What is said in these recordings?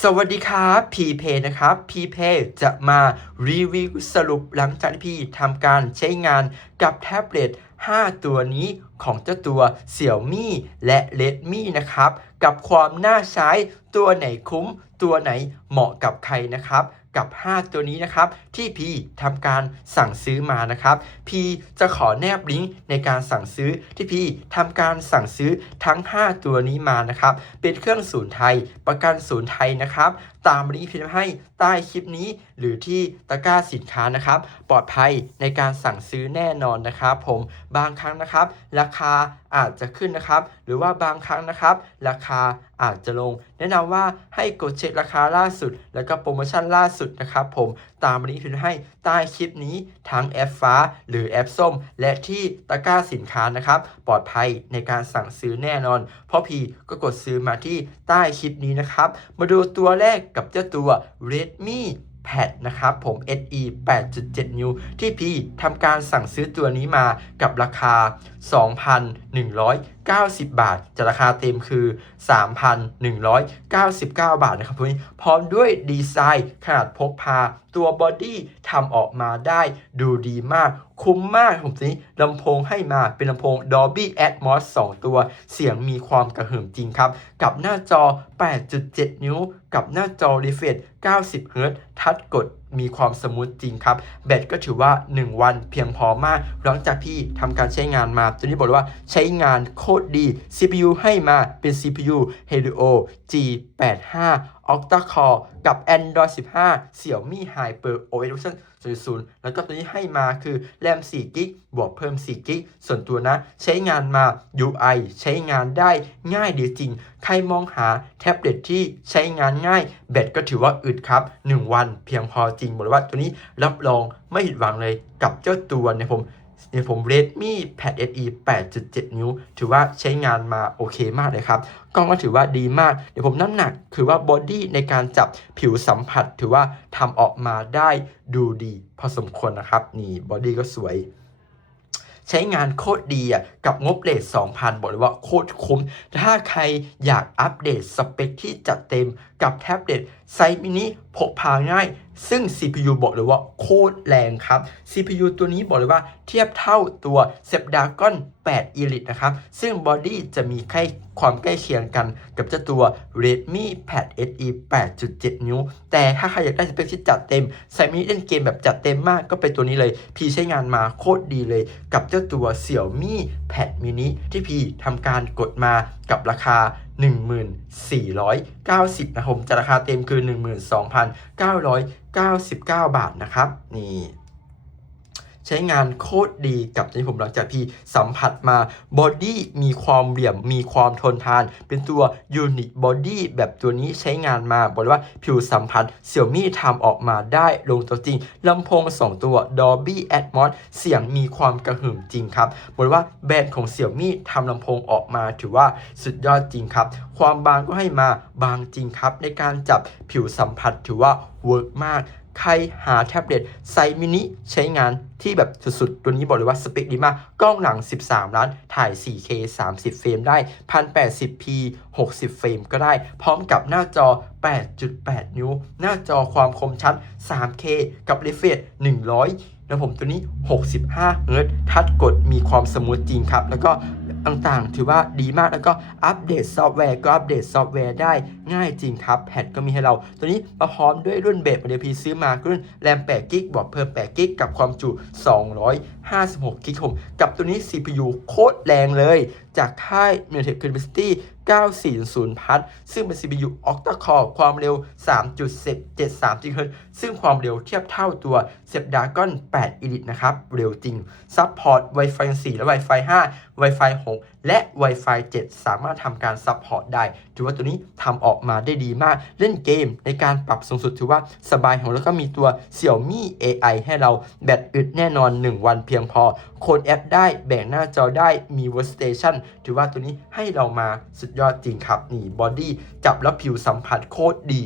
สวัสดีครับพีเพนะครับพีเพจะมารีวิวสรุปหลังจากที่พี่ทำการใช้งานกับแท็บเล็ต 5 ตัวนี้ของเจ้าตัว Xiaomi และ Redmi นะครับ กับความน่าใช้ตัวไหนคุ้ม ตัวไหนเหมาะกับใครนะครับ กับ 5 ตัวนี้นะครับ ที่พี่ทำการสั่งซื้อมานะครับพี่จะขอแนบลิงก์ในการสั่งซื้อที่พี่ทำการสั่งซื้อทั้ง 5 ตัวนี้มานะครับ เป็นเครื่องศูนย์ไทย ประกันศูนย์ไทยนะครับ ตามลิงก์พิมพ์ให้ใต้คลิปนี้ หรือที่ตะกร้าสินค้านะครับ ปลอดภัยในการสั่งซื้อแน่นอนนะครับผมบางครั้งนะครับ ราคาอาจจะขึ้นนะครับ หรือว่าบางครั้งนะครับ ราคา อาจจะลง แนะนำว่าให้กดเช็คราคาล่าสุด แล้วก็โปรโมชั่นล่าสุดนะครับผมตามลิงก์พิมพ์ให้ใต้คลิปนี้ทั้งแอปฟ้า หรือแอปส้ม และที่ตะกร้าสินค้านะครับ ปลอดภัยในการสั่งซื้อแน่นอน เพราะพี่ก็กดซื้อมาที่ใต้คลิปนี้นะครับ มาดูตัวแรกกับเจ้าตัว Redmi Pad นะครับผม SE 8.7 นิ้ว ที่พี่ทำการสั่งซื้อตัวนี้มากับราคา2,190 บาทจากราคาเต็มคือ 3,199 บาทนะครับพี่พร้อมด้วยดีไซน์ขนาดพกพา ตัวบอดี้ทำออกมาได้ดูดีมาก คุ้มมากผมสิลำโพงให้มาเป็นลำโพง Dolby Atmos 2 ตัว เสียงมีความกระหึ่มจริงครับ กับหน้าจอ 8.7 นิ้ว กับหน้าจอ refresh 90 Hz ทัดกด มีความสมูทจริงครับ แบตก็ถือว่า 1 วันเพียงพอมาก หลังจากพี่ทำการใช้งานมาตัวนี้บอกเลยว่าใช้งานโคตรดี CPU ให้มาเป็น CPU Helio G85 Octa Core กับ Android 15 Xiaomi Hyper OS Version 0.0 แล้วก็ตัวนี้ให้มาคือแรม4กิกบวกเพิ่ม4กิกส่วนตัวนะ ใช้งานมา UI ใช้งานได้ง่ายดีจริง ใครมองหาแท็บเล็ตที่ใช้งานง่าย แบตก็ถือว่าอึดครับ 1 วันเพียงพอจริงบอกเลยว่าตัวนี้รับรองไม่ผิดหวังเลยกับเจ้าตัวเนี่ยผม เนี่ยผม Redmi Pad SE 8.7 นิ้ว ถือว่าใช้งานมาโอเคมากเลยครับ กล้องก็ถือว่าดีมาก เดี๋ยวผมน้ำหนักคือว่าบอดี้ในการจับผิวสัมผัส ถือว่าทำออกมาได้ดูดีพอสมควรนะครับ นี่บอดี้ก็สวยใช้งานโคตรดีอะกับงบเลท2,000 บอกเลยว่าโคตรคุ้ม ถ้าใครอยากอัปเดตสเปคที่จัดเต็มกับแท็บเล็ต ไซส์มินิพกพาง่าย ซึ่ง CPU บอกเลยว่าโคตรแรงครับ CPU ตัวนี้บอกเลยว่าเทียบเท่าตัว Snapdragon 8 Elite นะครับ ซึ่งบอดี้จะมีใกล้ความใกล้เคียงกันกับเจ้าตัว Redmi Pad SE 8.7 นิ้ว แต่ถ้าใครอยากได้สเปคที่จัดเต็มไซส์มินิเล่นเกมแบบจัดเต็มมากก็เป็นตัวนี้เลย พี่ใช้งานมาโคตรดีเลย กับเจ้าตัว Xiaomi Pad mini ที่พี่ทำการกดมากับราคา1490นะครับผมจะราคาเต็มคือ 12,999 บาทนะครับ นี่ ช้งานโคตรดีกับที่ผมหลังจากพี่สัมผัสมาบอดี้มีความเหลี่ยมมีความทนทาน เป็นตัวยูนิ b บอดี้แบบตัวนี้ใช้งานมาบอกเลยว่าผิวสัมผัสเสี่ยวมี่ทำออกมาได้ลงตัวจริงลำโพง 2 ตัว Dolby Atmos เสียงมีความกระหึ่มจริงครับบอกเลยว่าแบรนด์ของเสี่ยวมี่ทำลำโพงออกมาถือว่าสุดยอดจริงครับ ความบางก็ให้มาบางจริงครับ ในการจับผิวสัมผัสถือว่าเวิร์กมาก ใครหาแท็บเล็ตไซมินิใช้งานที่แบบสุดๆ ตัวนี้บอกเลยว่าสเปคดีมาก กล้องหลัง 13 ล้าน ถ่าย 4K 30 เฟรมได้ 1080p 60 เฟรมก็ได้ พร้อมกับหน้าจอ 8.8 นิ้ว หน้าจอความคมชัด 3K กับ refresh 100 แล้วผมตัวนี้ 65 เฮิรตซ์ทัดกดมีความสมูทจริงครับ แล้วก็ ต่างๆ ถือว่าดีมากแล้วก็อัปเดตซอฟต์แวร์ก็อัปเดตซอฟต์แวร์ได้ง่ายจริงครับ แพดก็มีให้เรา ตัวนี้มาพร้อมด้วยรุ่นเบสเดพีซื้อมารุ่นแรม8กิกบอกเพิ่ม8กิกกับความจุ200 56 กิกผมกับตัวนี้ CPU โคตรแรงเลย จากค่าย MediaTek University 940 พัทซึ่งเป็น CPU Octa Core ความเร็ว 3.73 GHz ซึ่งความเร็วเทียบเท่าตัว Snapdragon 8 Elite นะครับ เร็วจริง ซัพพอร์ต Wi-Fi 4 และ Wi-Fi 5 Wi-Fi 6 และ Wi-Fi 7 สามารถทำการซัพพอร์ตได้ ถือว่าตัวนี้ทำออกมาได้ดีมาก เล่นเกมในการปรับสูงสุดถือว่าสบายของแล้วก็มีตัว Xiaomi AI ให้เราแบตอึดแน่นอน 1 วันเพียงพอ โค้ดแอปได้แบ่งหน้าจอได้มีเวอร์สเตชันถือว่าตัวนี้ให้เรามาสุดยอดจริงครับ นี่บอดี้จับแล้วผิวสัมผัสโคตรดี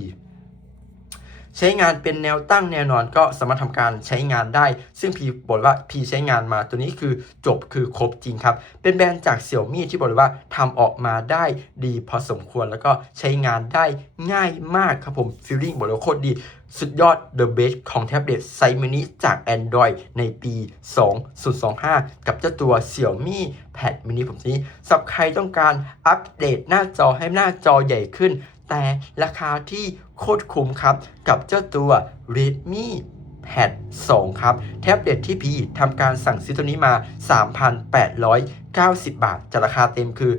ใช้งานเป็นแนวตั้งแนวนอนก็สามารถทำการใช้งานได้ ซึ่งพีบอกว่าพีใช้งานมาตัวนี้คือจบคือครบจริงครับ เป็นแบรนด์จากเสี่ยวมี่ที่บอกเลยว่าทำออกมาได้ดีพอสมควรแล้วก็ใช้งานได้ง่ายมากครับผมฟีลลิ่งบอกเลยว่าโคตรดีสุดยอด The Best ของแท็บเล็ตไซมินิจาก Android ในปี 2025 กับเจ้าตัว Xiaomi Pad mini ผมนี้สำหรับใครต้องการอัปเดตหน้าจอให้หน้าจอใหญ่ขึ้น แต่ราคาที่โคตรคุ้มครับ กับเจ้าตัว Redmi Pad 2 ครับ แท็บเล็ตที่พีทำการสั่งซื้อตัวนี้มา 3,890 บาทจากราคาเต็มคือ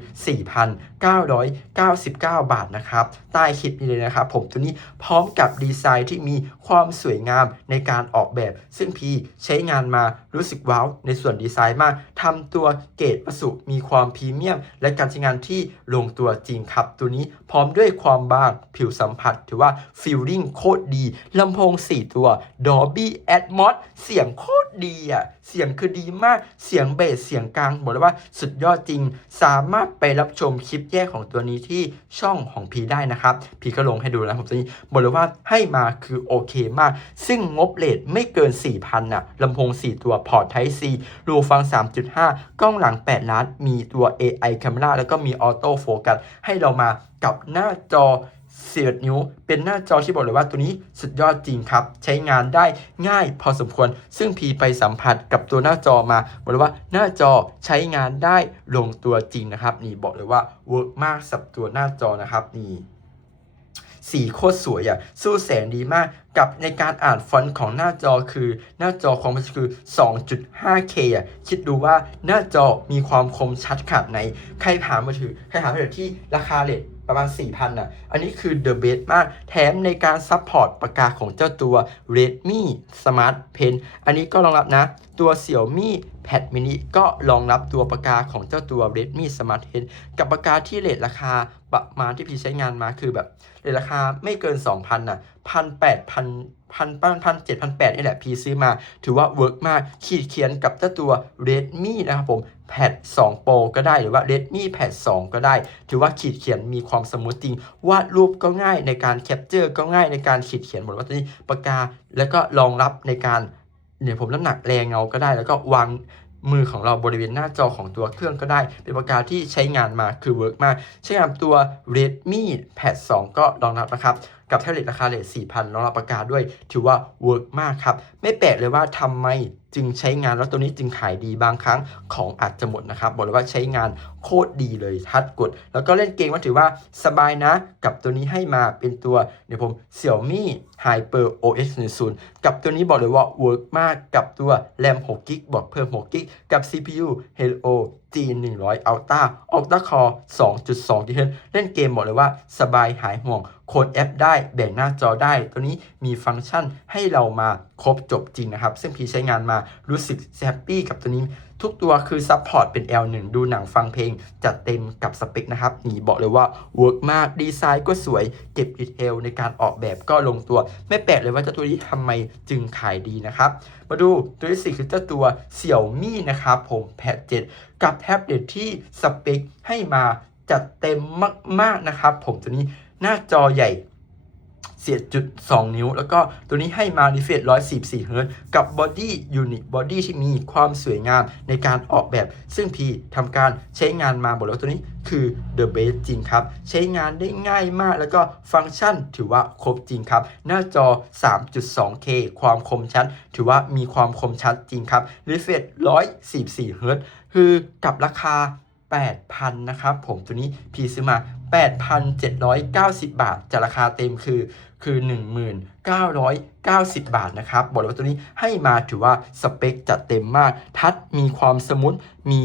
4,999 บาทนะครับ ใต้คลิปนี้เลยนะครับ ผมตัวนี้พร้อมกับดีไซน์ที่มีความสวยงามในการออกแบบ ซึ่งพีใช้งานมารู้สึกว้าวในส่วนดีไซน์มากทำตัวเกรดวัสดุมีความพรีเมียม และการใช้งานที่ลงตัวจริงครับ ตัวนี้พร้อมด้วยความบางผิวสัมผัส ถือว่าฟีลลิ่งโคตรดีลำโพง 4 ตัว Dolby Atmos เสียงโคตรดีอะเสียงคือดีมากเสียงเบสเสียงกลางบอกเลยว่าสุดยอดจริง สามารถไปรับชมคลิปแยกของตัวนี้ที่ช่องของพีได้นะครับ พีก็ลงให้ดูแล้วผมตัวนี้บอกเลยว่าให้มาคือโอเคมาก ซึ่งงบเลทไม่เกิน 4,000น่ะลำโพง 4 ตัวพอร์ต Type C รูฟัง 3.5 กล้องหลัง 8 ล้าน มีตัว AI Camera แล้วก็มีออโต้โฟกัสให้เรามากับหน้าจอ เสียดนิ้ว เป็นหน้าจอที่บอกเลยว่าตัวนี้สุดยอดจริงครับ ใช้งานได้ง่ายพอสมควร ซึ่งพีไปสัมผัสกับตัวหน้าจอมาบอกเลยว่าหน้าจอใช้งานได้ลงตัวจริงนะครับ นี่บอกเลยว่าเวิร์กมากสับตัวหน้าจอนะครับนี่สีโคตรสวยอะ สู้แสงดีมากกับในการอ่านฟอนต์ของหน้าจอคือ หน้าจอของมันคือ 2.5K อะ คิดดูว่าหน้าจอมีความคมชัดขนาดไหน ใครหามือถือ ใครหามือถือที่ราคาเลท ประมาณ 4,000อะ อันนี้คือ The Best มาก แถมในการซัพพอร์ตปากกาของเจ้าตัว Redmi Smart Pen อันนี้ก็รองรับนะ ตัว Xiaomi Pad mini ก็รองรับตัวปากกาของเจ้าตัว Redmi Smart Pen กับปากกาที่เลทราคาประมาณที่พี่ใช้งานมาคือแบบเลทราคาไม่เกิน 2,000น่ะ1,800 พันพันป้นพันเจ็ดพันแปดนี่แหละ พีซื้อมา ถือว่าเวิร์กมากขีดเขียนกับเจ้าตัว Redmi นะครับผม Pad 2 Pro ก็ได้หรือว่า Redmi Pad 2 ก็ได้ ถือว่าขีดเขียนมีความสมูทจริง วาดรูปก็ง่ายในการแคปเจอร์ก็ง่ายในการขีดเขียนหมดว่าตัวนี้ปากกา แล้วก็รองรับในการเนี่ยผมน้ำหนักแรงเงาก็ได้ แล้วก็วางมือของเราบริเวณหน้าจอของตัวเครื่องก็ได้ เป็นปากกาที่ใช้งานมาคือเวิร์กมากใช้งานตัว Redmi Pad 2 ก็รองรับนะครับ กับแท็บเล็ตราคาเลท4,000รองรับปากกาด้วย ถือว่าเวิร์กมากครับ ไม่แปลกเลยว่าทำไมจึงใช้งานแล้วตัวนี้จึงขายดีบางครั้งของอาจจะหมดนะครับ บอกเลยว่าใช้งานโคตรดีเลยทัดกด แล้วก็เล่นเกมก็ถือว่าสบายนะ กับตัวนี้ให้มาเป็นตัว เดี๋ยวผม Xiaomi Hyper OS 10กับตัวนี้บอกเลยว่าเวิร์กมากกับตัว RAM 6 g b บอกเพิ่ม 6 g b กับ CPU Helio G100 Ultra Ultra Core 2.2 GHz เล่นเกมบอกเลยว่าสบายหายห่วงโค้ดแอปได้แบ่งหน้าจอได้ ตัวนี้มีฟังก์ชันให้เรามาครบจบจริงนะครับ ซึ่งพี่ใช้งานมารู้สึกแฮปปี้กับตัวนี้ ทุกตัวคือซัพพอร์ตเป็น L1 ดูหนังฟังเพลง จัดเต็มกับสเปคนะครับนี่บอกเลยว่าเวิร์กมากดีไซน์ก็สวยเก็บดีเทลในการออกแบบก็ลงตัว ไม่แปลกเลยว่าเจ้าตัวนี้ทำไมจึงขายดีนะครับ มาดูตัวที่สี่คือเจ้าตัว Xiaomi นะครับผม Pad 7กับแท็บเล็ตที่สเปคให้มาจัดเต็มมากๆนะครับ ผมตัวนี้หน้าจอใหญ่ เสียดจุด 2 นิ้ว แล้วก็ตัวนี้ให้มา refresh 144เฮิร์ตกับบอดี้ยูนิตบอดี้ที่มีความสวยงามในการออกแบบ ซึ่งพีทำการใช้งานมาบอกแล้ววาตัวนี้คือ The Best จริงครับ ใช้งานได้ง่ายมากแล้วก็ฟังก์ชันถือว่าครบจริงครับ หน้าจอ 3.2K ความคมชัด ถือว่ามีความคมชัดจริงครับ refresh 144เฮิร์ตคือกับราคา 8,000นะครับผมตัวนี้พีซื้อมา 8,790 บาทจากราคาเต็มคือคือ 1990 บาทนะครับบอกเลยว่าตัวนี้ให้มาถือว่าสเปคจัดเต็มมาก ทัชมีความสมูทมี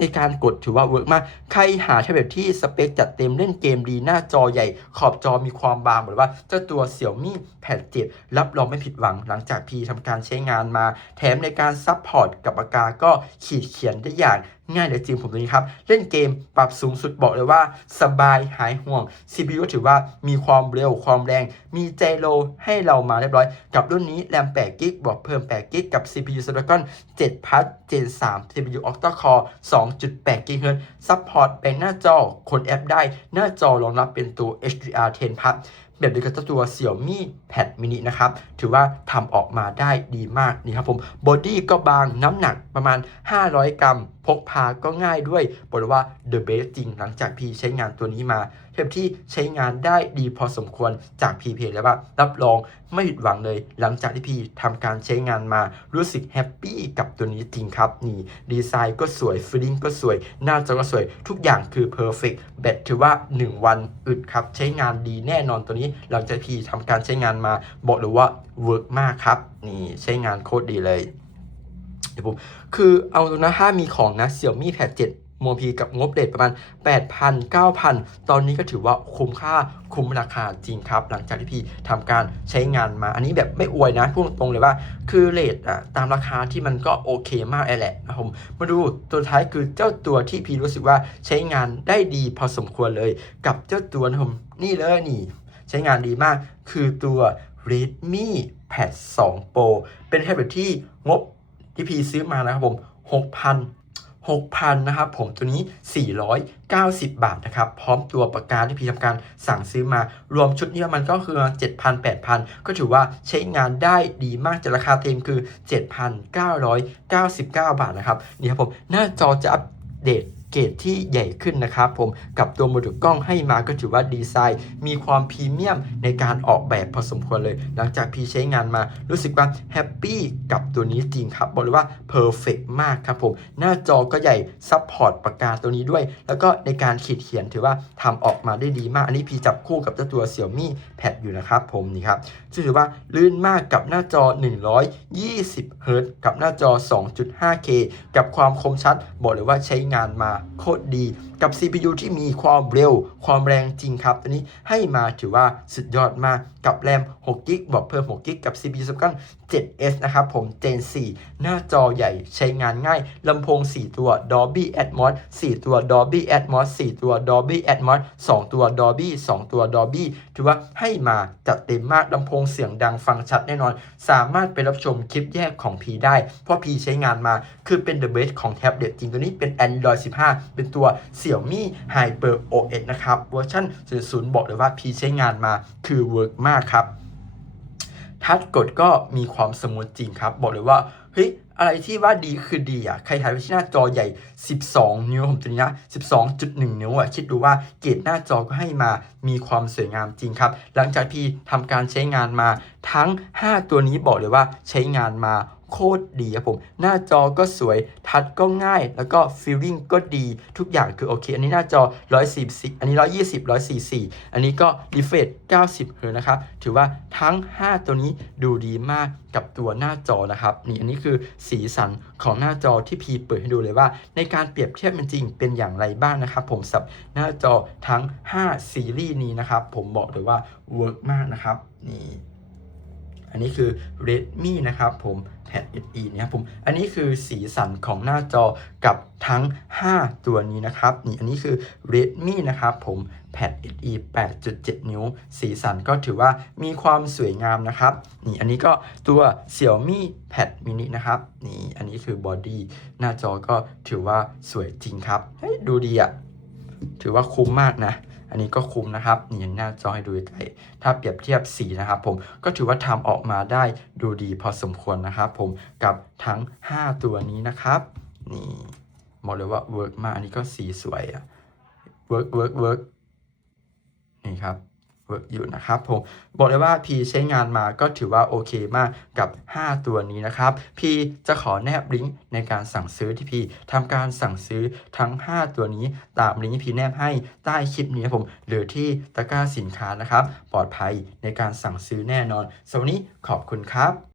ในการกดถือว่าเวิร์กมาก ใครหาแท็บเล็ตที่สเปคจัดเต็มเล่นเกมดีหน้าจอใหญ่ ขอบจอมีความบางบอกเลยว่าเจ้าตัว Xiaomi Pad 7รับรองไม่ผิดหวังหลังจากพีทำการใช้งานมา แถมในการซับพอร์ตกับปากกาก็ขีดเขียนได้อย่าง ง่ายเลยจริงผมตัวนี้ครับ เล่นเกมปรับสูงสุดบอกเลยว่า สบายหายห่วง CPU ถือว่ามีความเร็วความแรง มีไจโรให้เรามาเรียบร้อย กับรุ่นนี้แรม8กิกบอกเพิ่ม8กิกกับ CPU Snapdragon 7 Plus Gen 3 CPU Octa Core 2.8 GHz ซัพพอร์ตเป็นหน้าจอคนแอปได้หน้าจอรองรับเป็นตัว HDR 10 Plus แบบเดียวกับตัว Xiaomi Pad mini นะครับ ถือว่าทำออกมาได้ดีมากนี่ครับผมบอดี้ก็บางน้ำหนักประมาณ 500 กรัม พกพาก็ง่ายด้วยบอกเลยว่า the best จริงหลังจากพี่ใช้งานตัวนี้มา เทียบที่ใช้งานได้ดีพอสมควรจากพีเพแล้วว่า รับรองไม่ผิดหวังเลย หลังจากที่พี่ทำการใช้งานมารู้สึกแฮปปี้กับตัวนี้จริงครับ นี่ดีไซน์ก็สวยฟีลิ่งก็สวย หน้าจอก็สวย ทุกอย่างคือเพอร์เฟกต์แบตถือว่า 1 วันอึดครับ ใช้งานดีแน่นอนตัวนี้ หลังจากพี่ทำการใช้งานมา บอกเลยว่าเวิร์กมากครับ นี่ใช้งานโคตรดีเลยเดี๋ยวผมคือเอาตรงนะถ้ามีของนะ Xiaomi Pad 7 โมพีกับงบเรทประมาณ 8,000 9,000 ตอนนี้ก็ถือว่าคุ้มค่าคุ้มราคาจริงครับ หลังจากที่พี่ทำการใช้งานมา อันนี้แบบไม่อวยนะพูดตรงเลยว่า คือเรทอะตามราคาที่มันก็โอเคมากแหละนะครับผมมาดูตัวท้ายคือเจ้าตัวที่พี่รู้สึกว่าใช้งานได้ดีพอสมควรเลย กับเจ้าตัวนะผมนี่เลยนี่ ใช้งานดีมากคือตัว Redmi Pad 2 Pro เป็นแท็บเล็ตที่งบที่พี่ซื้อมานะครับผม 6,000 6,000นะครับผมตัวนี้ 490 บาทนะครับพร้อมตัวปากกาที่พี่ทำการสั่งซื้อมารวมชุดนี้มันก็คือ7,000 8,000 ก็ถือว่าใช้งานได้ดีมากจากราคาเต็มคือ 7,999 บาทนะครับนี่ครับผมหน้าจอจะอัปเดต เกรดที่ใหญ่ขึ้นนะครับผมกับตัวโมดูลกล้องให้มาก็ถือว่าดีไซน์ มีความพรีเมียมในการออกแบบพอสมควรเลย หลังจากพี่ใช้งานมารู้สึกว่าแฮปปี้กับตัวนี้จริงครับบอกเลยว่าเพอร์เฟกมากครับผม หน้าจอก็ใหญ่ซัพพอร์ตปากกาตัวนี้ด้วย แล้วก็ในการขีดเขียนถือว่าทำออกมาได้ดีมาก อันนี้พี่จับคู่กับเจ้าตัว Xiaomi Pad อยู่นะครับผมนี่ครับถือว่าลื่นมากกับหน้าจอ 120 Hz กับหน้าจอ 2.5K กับความคมชัดบอกเลยว่าใช้งานมาโคตรดีกับ CPU ที่มีความเร็ว ความแรงจริงครับ ตัวนี้ให้มาถือว่าสุดยอดมากกับแรม6 g b บอกเพิ่ม6 g b กับ CPU Snapdragon 7S นะครับผม Gen 4 หน้าจอใหญ่ใช้งานง่ายลำโพง 4 ตัว Dolby Atmos 4 ตัว Dolby Atmos 4 ตัว Dolby Atmos 2 ตัว Dolby 2 ตัว Dolby ถือว่าให้มาจัดเต็มมากลำโพงเสียงดังฟังชัดแน่นอน สามารถไปรับชมคลิปแยกของพีได้ เพราะพีใช้งานมาคือเป็น the best ของแท็บเล็ตจริงตัวนี้เป็น Android 15เป็นตัว Xiaomi Hyper OS นะครับ เวอร์ชัน00 บอกเลยว่าพีใช้งานมาคือเวิร์กมากครับ ทัชกดก็มีความสมูทจริงครับ บอกเลยว่าเฮ้ยอะไรที่ว่าดีคือดีอะ ใครถ่ายไปที่หน้าจอใหญ่ 12 นิ้วผมตัวนี้นะ 12.1 นิ้วอะ คิดดูว่าเกรดหน้าจอก็ให้มามีความสวยงามจริงครับ หลังจากพี่ทำการใช้งานมาทั้ง 5 ตัวนี้บอกเลยว่าใช้งานมา โคตรดีครับผม หน้าจอก็สวย ทัชก็ง่าย แล้วก็ฟีลลิ่งก็ดี ทุกอย่างคือโอเค อันนี้หน้าจอ 140 อันนี้ 120 144 อันนี้ก็รีเฟรช90เฮิร์นะครับ ถือว่าทั้ง 5 ตัวนี้ดูดีมากกับตัวหน้าจอนะครับ นี่อันนี้คือสีสันของหน้าจอที่พีเปิดให้ดูเลยว่า ในการเปรียบเทียบมันจริงเป็นอย่างไรบ้างนะครับ ผมสับหน้าจอทั้ง 5 ซีรีส์นี้นะครับ ผมบอกเลยว่าเวิร์กมากนะครับ นี่ อันนี้คือ Redmi นะครับผม Pad SE นะครับผมอันนี้คือสีสันของหน้าจอกับทั้ง 5 ตัวนี้นะครับนี่อันนี้คือ Redmi นะครับผม Pad SE 8.7 นิ้ว สีสันก็ถือว่ามีความสวยงามนะครับนี่อันนี้ก็ตัว Xiaomi Pad mini นะครับนี่อันนี้คือบอดี้หน้าจอก็ถือว่าสวยจริงครับเฮ้ยดูดีอะถือว่าคุ้มมากนะ อันนี้ก็คุ้มนะครับนี่หน้าจอให้ดูใกล้ถ้าเปรียบเทียบสีนะครับผมก็ถือว่าทำออกมาได้ดูดีพอสมควรนะครับผมกับทั้ง 5 ตัวนี้นะครับนี่บอกเลยว่าเวิร์กมากอันนี้ก็สีสวยอะเวิร์กเวิร์กเวิร์กนี่ครับ อยู่นะครับผมบอกเลยว่าพีใช้งานมาก็ถือว่าโอเคมากกับ 5 ตัวนี้นะครับพีจะขอแนบลิงก์ในการสั่งซื้อที่พีทำการสั่งซื้อทั้ง 5 ตัวนี้ตามลิงก์ที่พีแนบให้ใต้คลิปนี้ครับผมหรือที่ตะกร้าสินค้านะครับ ปลอดภัยในการสั่งซื้อแน่นอนสำหรับวันนี้ขอบคุณครับ